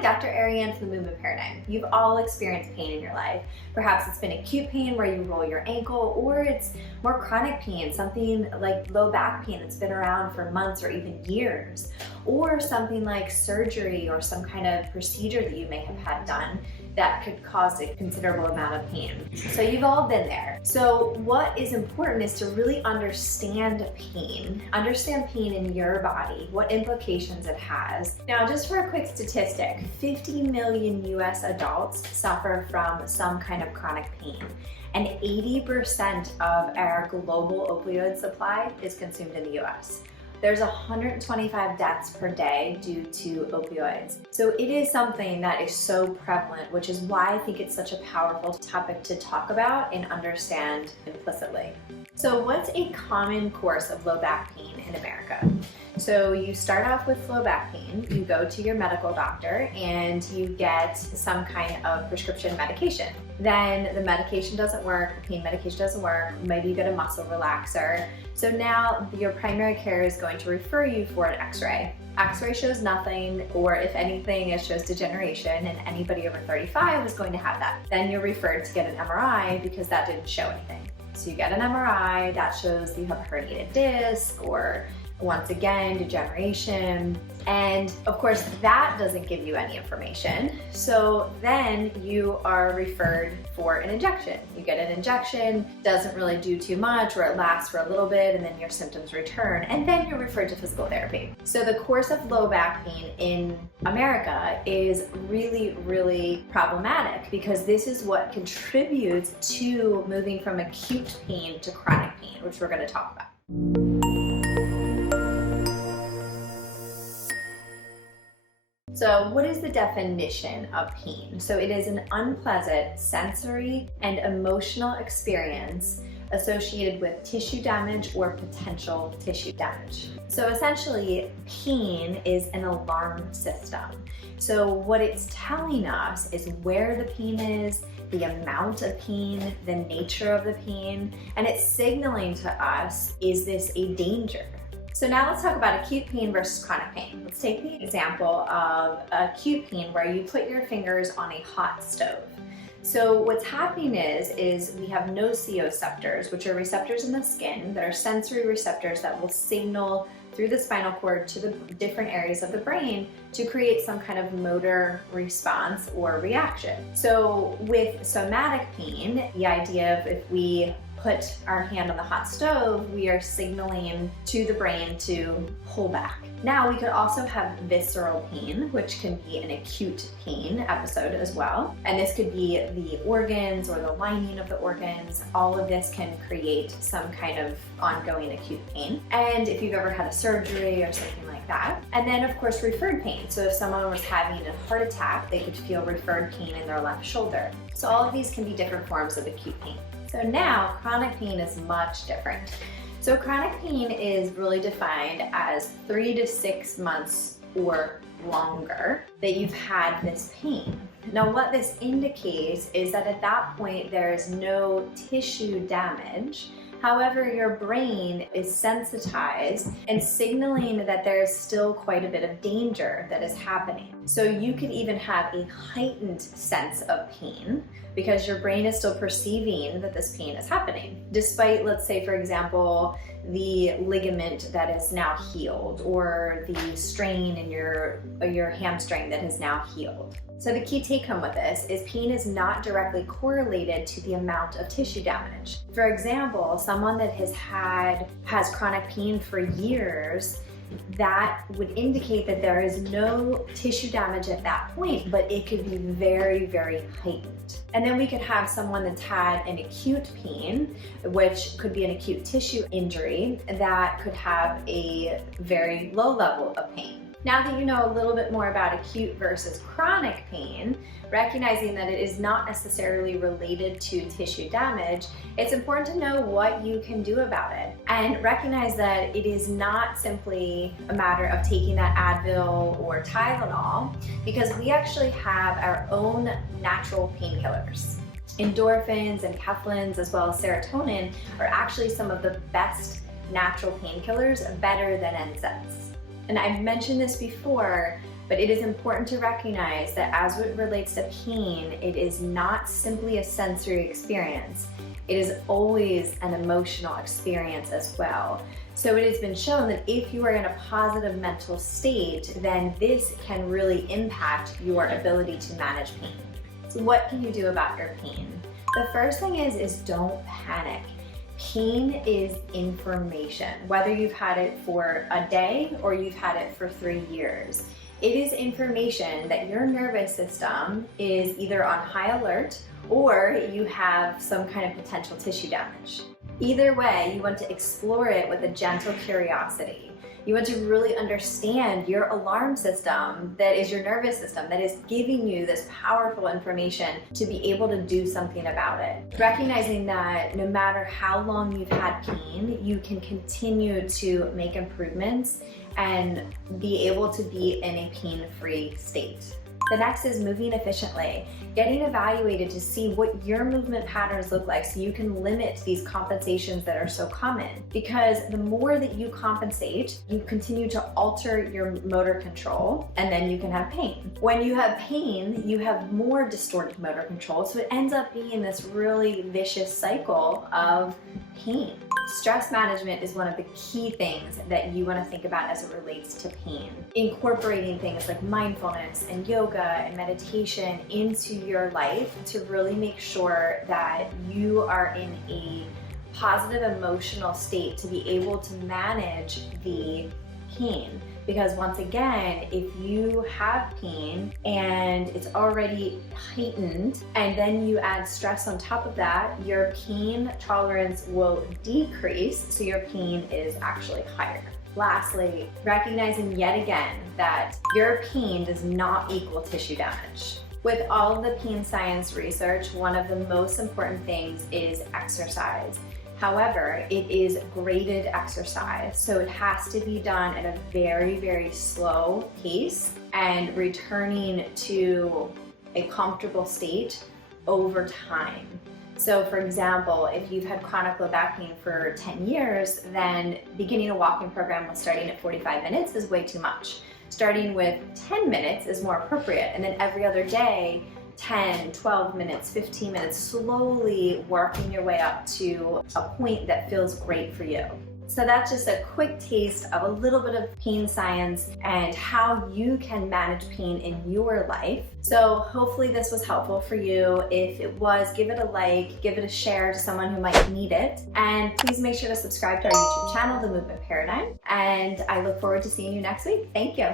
Hi, Dr. Ariane from the Movement Paradigm. You've all experienced pain in your life. Perhaps it's been acute pain where you roll your ankle, or it's more chronic pain, something like low back pain that's been around for months or even years, or something like surgery or some kind of procedure that you may have had done that could cause a considerable amount of pain. So you've all been there. So what is important is to really understand pain in your body, what implications it has. Now, just for a quick statistic, 50 million US adults suffer from some kind of chronic pain, and 80% of our global opioid supply is consumed in the US. There's 125 deaths per day due to opioids. So it is something that is so prevalent, which is why I think it's such a powerful topic to talk about and understand implicitly. So what's a common course of low back pain in America? So you start off with low back pain, you go to your medical doctor and you get some kind of prescription medication. Then the medication doesn't work, the pain medication doesn't work, maybe you get a muscle relaxer. So now your primary care is going to refer you for an x-ray. X-ray shows nothing, or if anything, it shows degeneration, and anybody over 35 is going to have that. Then you're referred to get an MRI because that didn't show anything. So you get an MRI that shows you have a herniated disc, or once again, degeneration. And of course, that doesn't give you any information. So then you are referred for an injection. You get an injection, doesn't really do too much, or it lasts for a little bit, and then your symptoms return, and then you're referred to physical therapy. So the course of low back pain in America is really, really problematic, because this is what contributes to moving from acute pain to chronic pain, which we're going to talk about. So what is the definition of pain? So it is an unpleasant sensory and emotional experience associated with tissue damage or potential tissue damage. So essentially, pain is an alarm system. So what it's telling us is where the pain is, the amount of pain, the nature of the pain, and it's signaling to us, is this a danger? So now let's talk about acute pain versus chronic pain. Let's take the example of acute pain where you put your fingers on a hot stove. So what's happening is we have nociceptors, which are receptors in the skin that are sensory receptors that will signal through the spinal cord to the different areas of the brain to create some kind of motor response or reaction. So with somatic pain, the idea of if we put our hand on the hot stove, we are signaling to the brain to pull back. Now we could also have visceral pain, which can be an acute pain episode as well. And this could be the organs or the lining of the organs. All of this can create some kind of ongoing acute pain. And if you've ever had a surgery or something like that. And then of course, referred pain. So if someone was having a heart attack, they could feel referred pain in their left shoulder. So all of these can be different forms of acute pain. So now chronic pain is much different. So chronic pain is really defined as 3 to 6 months or longer that you've had this pain. Now what this indicates is that at that point there is no tissue damage. However, your brain is sensitized and signaling that there is still quite a bit of danger that is happening. So you could even have a heightened sense of pain because your brain is still perceiving that this pain is happening, despite, let's say, for example, the ligament that is now healed or the strain in your hamstring that is now healed. So the key take home with this is pain is not directly correlated to the amount of tissue damage. For example, someone that has chronic pain for years, that would indicate that there is no tissue damage at that point, but it could be very, very heightened. And then we could have someone that's had an acute pain, which could be an acute tissue injury, that could have a very low level of pain. Now that you know a little bit more about acute versus chronic pain, recognizing that it is not necessarily related to tissue damage, it's important to know what you can do about it. And recognize that it is not simply a matter of taking that Advil or Tylenol, because we actually have our own natural painkillers. Endorphins and enkephalins, as well as serotonin, are actually some of the best natural painkillers, better than NSAIDs. And I've mentioned this before, But it is important to recognize that as it relates to pain, it is not simply a sensory experience. It is always an emotional experience as well. So it has been shown that if you are in a positive mental state, then this can really impact your ability to manage pain. So what can you do about your pain? The first thing is don't panic. Pain is information, whether you've had it for a day or you've had it for 3 years. It is information that your nervous system is either on high alert or you have some kind of potential tissue damage. Either way, you want to explore it with a gentle curiosity. You want to really understand your alarm system that is your nervous system that is giving you this powerful information to be able to do something about it. Recognizing that no matter how long you've had pain, you can continue to make improvements and be able to be in a pain-free state. The next is moving efficiently, getting evaluated to see what your movement patterns look like so you can limit these compensations that are so common. Because the more that you compensate, you continue to alter your motor control and then you can have pain. When you have pain, you have more distorted motor control, so it ends up being this really vicious cycle of pain. Stress management is one of the key things that you want to think about as it relates to pain. Incorporating things like mindfulness and yoga and meditation into your life to really make sure that you are in a positive emotional state to be able to manage the pain. Because once again, if you have pain and it's already heightened and then you add stress on top of that, your pain tolerance will decrease, so your pain is actually higher. Lastly, recognizing yet again that your pain does not equal tissue damage. With all of the pain science research, one of the most important things is exercise. However, it is graded exercise, so it has to be done at a very, very slow pace and returning to a comfortable state over time. So for example, if you've had chronic low back pain for 10 years, then beginning a walking program with starting at 45 minutes is way too much. Starting with 10 minutes is more appropriate, and then every other day, 10, 12 minutes, 15 minutes, slowly working your way up to a point that feels great for you. So that's just a quick taste of a little bit of pain science and how you can manage pain in your life. So hopefully this was helpful for you. If it was, give it a like, give it a share to someone who might need it. And please make sure to subscribe to our YouTube channel, The Movement Paradigm. And I look forward to seeing you next week. Thank you.